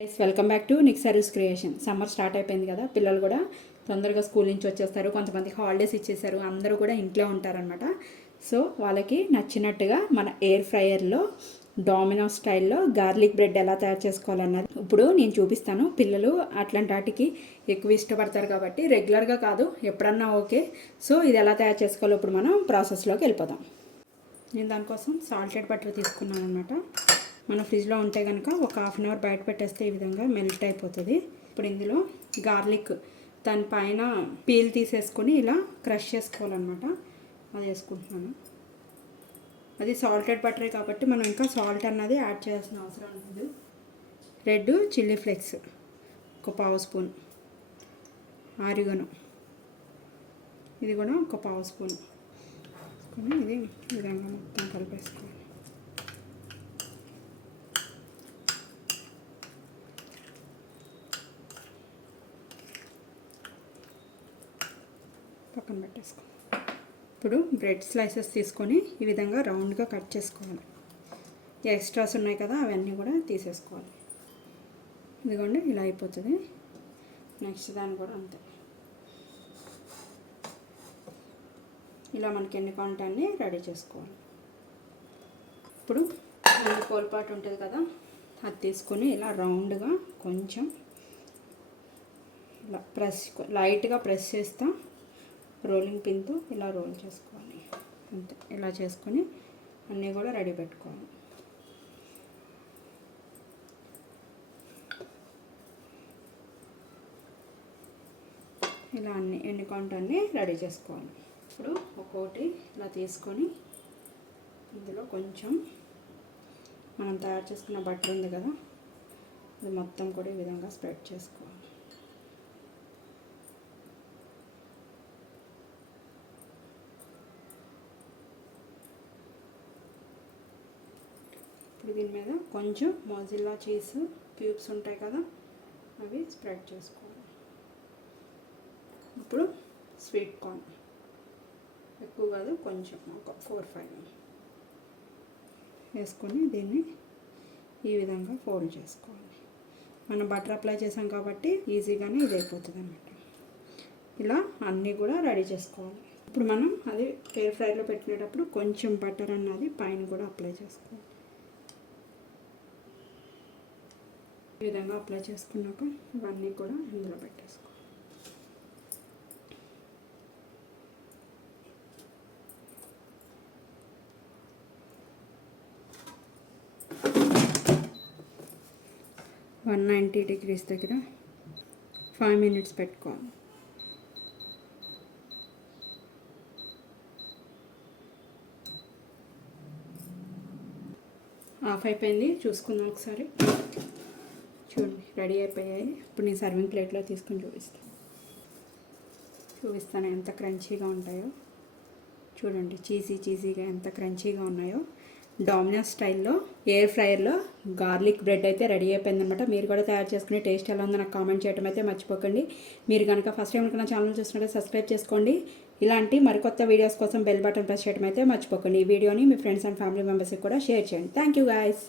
Welcome back to Nick service creation. Summer start అయిపోయింది కదా, పిల్లలు కూడా తొందరగా స్కూల్ నుంచి వచ్చేస్తారు. కొంతమందికి హాలిడేస్ ఇచ్చేసారు, అందరూ కూడా ఇంట్లో ఉంటారనమాట. సో వాళ్ళకి నచ్చినట్టుగా మన ఎయిర్ ఫ్రైయర్లో డామినోస్ స్టైల్లో గార్లిక్ బ్రెడ్ ఎలా తయారు చేసుకోవాలన్నది ఇప్పుడు నేను చూపిస్తాను. పిల్లలు అట్లాంటి వాటికి ఎక్కువ ఇష్టపడతారు కాబట్టి రెగ్యులర్గా కాదు, ఎప్పుడన్నా ఓకే. సో ఇది ఎలా తయారు చేసుకోవాలో ఇప్పుడు మనం ప్రాసెస్లోకి వెళ్ళిపోదాం. నేను దానికోసం సాల్టెడ్ బటర్ తీసుకున్నాను అనమాట. మన ఫ్రిడ్జ్లో ఉంటే కనుక ఒక హాఫ్ అన్ అవర్ బయట పెట్టేస్తే ఈ విధంగా మెల్ట్ అయిపోతుంది. ఇప్పుడు ఇందులో గార్లిక్ దానిపైన పీల్ తీసేసుకొని ఇలా క్రష్ చేసుకోవాలన్నమాట. అది వేసుకుంటున్నాను. అది సాల్టెడ్ బటరే కాబట్టి మనం ఇంకా సాల్ట్ అన్నది యాడ్ చేయాల్సిన అవసరం లేదు. రెడ్ చిల్లీ ఫ్లేక్స్ ఒక పావు స్పూన్, ఆరిగను ఇది కూడా ఒక పావు స్పూన్ వేసుకొని ఇది ఈ విధంగా మొత్తం కలిపేసుకోవాలి. పక్కన పెట్టేసుకోవాలి. ఇప్పుడు బ్రెడ్ స్లైసెస్ తీసుకొని ఈ విధంగా రౌండ్గా కట్ చేసుకోవాలి. ఎక్స్ట్రాస్ ఉన్నాయి కదా అవన్నీ కూడా తీసేసుకోవాలి. ఇదిగోండి ఇలా అయిపోతుంది. నెక్స్ట్ దాన్ని కూడా అంతే, ఇలా మనకి ఎన్ని కావాలంటే రెడీ చేసుకోవాలి. ఇప్పుడు కోల్పాటు ఉంటుంది కదా, అది తీసుకొని ఇలా రౌండ్గా కొంచెం ఇలా లైట్గా ప్రెస్ చేస్తా, రోలింగ్ పిన్తో ఇలా రోల్ చేసుకోవాలి. అంతే, ఇలా చేసుకొని అన్నీ కూడా రెడీ పెట్టుకోవాలి. ఇలా ఎన్ని కౌంట్ అన్నీ రెడీ చేసుకోవాలి. ఇప్పుడు ఒక్కొక్కటి ఇలా తీసుకొని ఇందులో కొంచెం మనం తయారు చేసుకున్న బటర్ ఉంది కదా, అది మొత్తం కూడా ఈ విధంగా స్ప్రెడ్ చేసుకోవాలి. దీని మీద కొంచెం మోజిల్లా చీజ్ క్యూబ్స్ ఉంటాయి కదా, అవి స్ప్రెడ్ చేసుకోవాలి. ఇప్పుడు స్వీట్ కార్న్ ఎక్కువ కాదు, కొంచెం ఒక 4-5 వేసుకొని దీన్ని ఈ విధంగా ఫోల్డ్ చేసుకోవాలి. మనం బటర్ అప్లై చేసాం కాబట్టి ఈజీగానే ఇది అయిపోతుంది అన్నమాట. ఇలా అన్నీ కూడా రెడీ చేసుకోవాలి. ఇప్పుడు మనం అది ఎయిర్ ఫ్రైలో పెట్టినప్పుడు కొంచెం బటర్ అన్నది పైన కూడా అప్లై చేసుకోవాలి. ఈ విధంగా అప్లై చేసుకున్నాక ఇవన్నీ కూడా ఇందులో పెట్టేసుకోవాలి. వన్ 190 degrees దగ్గర 5 minutes పెట్టుకోవాలి. ఆఫ్ అయిపోయింది, చూసుకుందాం ఒకసారి. చూడండి రెడీ అయిపోయాయి. ఇప్పుడు నేను సర్వింగ్ ప్లేట్లో తీసుకొని చూపిస్తాను ఎంత క్రంచీగా ఉంటాయో. చూడండి చీజీగా ఎంత క్రంచీగా ఉన్నాయో. డామినోస్ స్టైల్లో ఎయిర్ ఫ్రైయర్లో గార్లిక్ బ్రెడ్ అయితే రెడీ అయిపోయిందనమాట. మీరు కూడా తయారు చేసుకుని టేస్ట్ ఎలా ఉందో నాకు కామెంట్ చేయడం అయితే మర్చిపోకండి. మీరు కనుక ఫస్ట్ టైం కనుక నా ఛానల్ చూసినట్టే సబ్స్క్రైబ్ చేసుకోండి. ఇలాంటి మరికొత్త వీడియోస్ కోసం బెల్ బటన్ ప్రెస్ చేయడం అయితే మర్చిపోకండి. ఈ వీడియోని మీ ఫ్రెండ్స్ అండ్ ఫ్యామిలీ మెంబర్స్కి కూడా షేర్ చేయండి. Thank you guys.